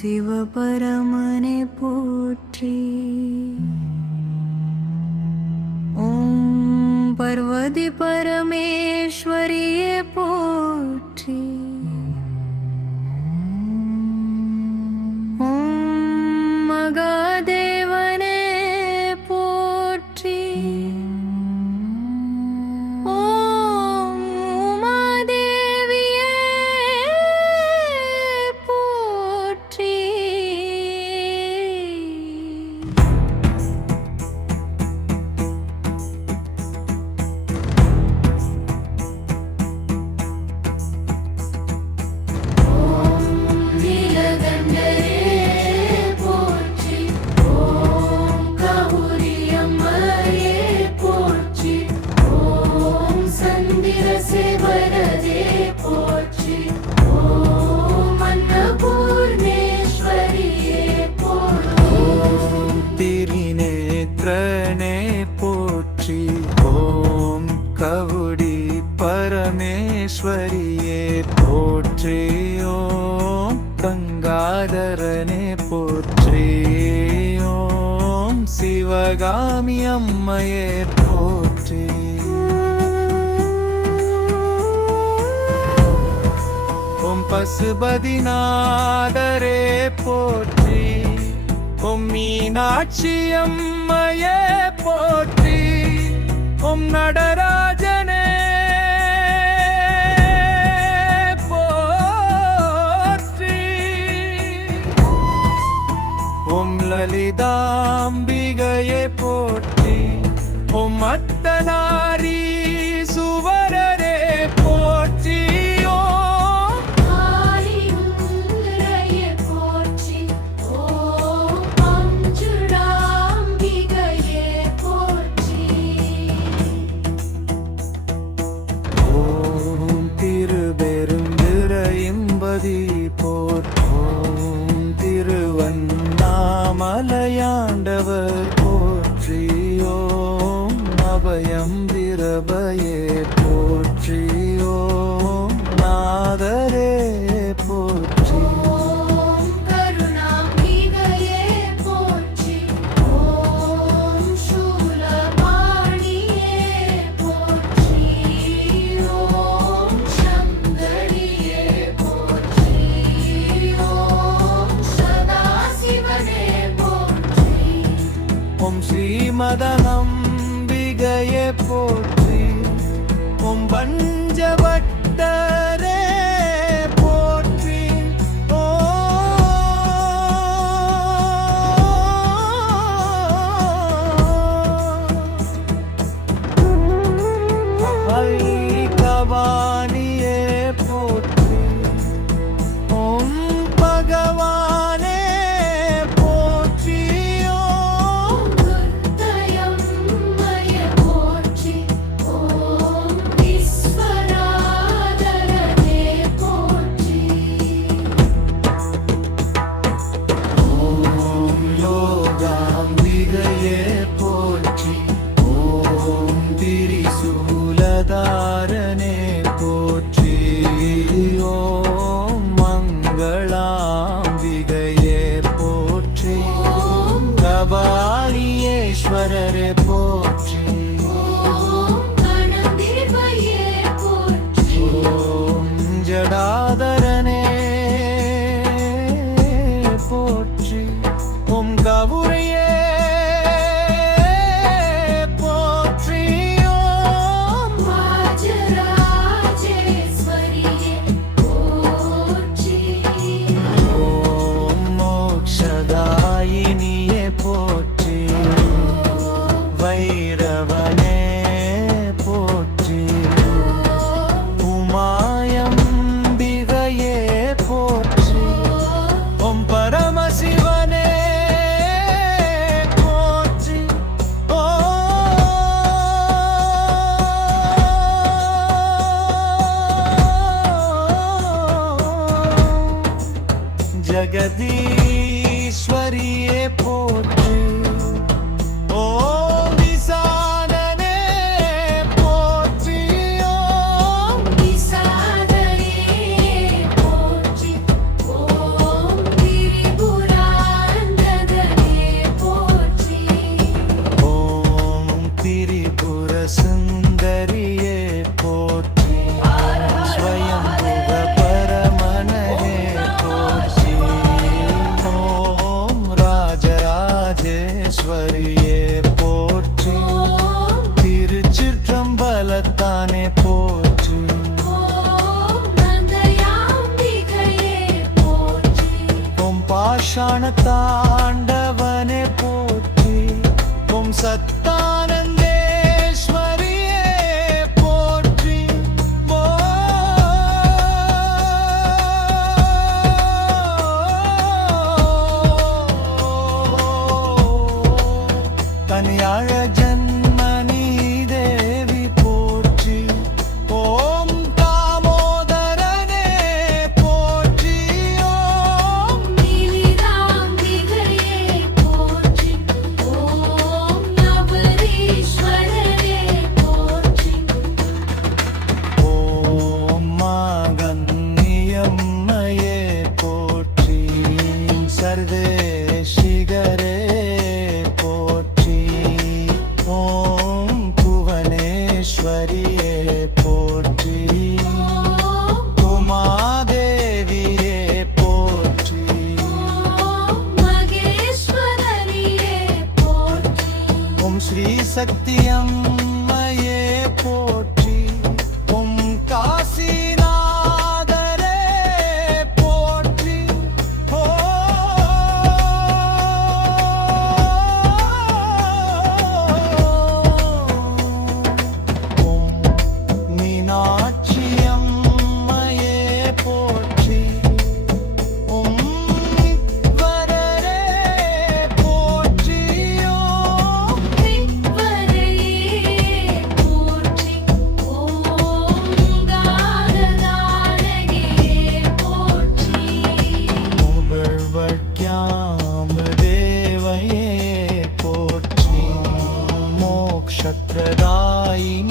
சிவபரமனே போற்றி. ஓம் பார்வதி பரமேஸ்வரியே போற்றி. ஓம் மகாதேவனே போற்றி. ஓம் உமாதேவியே போற்றி. திரிநேத்ரனே போற்றி. ஓம் கவுடி பரமேஸ்வரியே போற்றி. ஓம் கங்காதரனே போற்றி. ஓம் சிவகாமி அம்மையே போற்றி. ஓம் பசுபதிநாதரே போற்றி. ஓம் மீனாட்சி அம்மையே போற்றி. ஓம் நடராஜனே போற்றி. ஓம் லலிதாம்பிகையே போற்றி. ஓம் அத்தனாரி சுவரரே போற்றி. போற்றும் திருவண்ணாமலையாண்டவர் போற்றி. ஓம் அபயம் திரபயே போற்றி. ஓம் நாதரே போற்றி. ஓம் ஸ்ரீமதனம்பிகையே போற்றி. ஓம் பஞ்சவட்டரே போற்றி. ஐகவாணியே போற்றி. ஓம் பகவானே போற்றி. தாரணே போற்றி. ஓம் மங்களாம்பிகையே போற்றி. கபாலீஸ்வரரே போற்றி. ஓம் ஜடாதரனே போற்றி. ஓம் கவுரையே போற்றி. வைரவனே போற்றி. உமாயம்பிகையே போற்றி. ஓம் பரமசிவனே போற்றி. ஜகதீஸ்வரியே போற்றி. ஓம் விசா சத்தானந்தேஸ்வரியே போற்றி கன்யாழ ஜன்மனி தேவி போற்றி ஓம் தாமோதரனே போற்றி ஓம் நீலிராம்பிகையே போற்றி ஓம் நவரீஸ்வரரே போற்றி ஓம் மாகன்னியம்மையே போற்றி சர்வேஷிகரே போற்றி ஓம் புவனேஸ்வரியே போற்றி உமாதேவியே போற்றி ஓம் மகேஸ்வரரியே போற்றி ஓம் ஸ்ரீ சக்தியம்மையே போற்றி ஓம் காசிநாதரே போற்றி ஓம் மீனாட்சியம்மையே போற்றி ஓம் ஈஸ்வரரே போற்றி ஓம் விக்வரையே போற்றி ஓம் காரதாரகியே போற்றி தேவையே போற்றி மோக்ஷத்ரதாயினி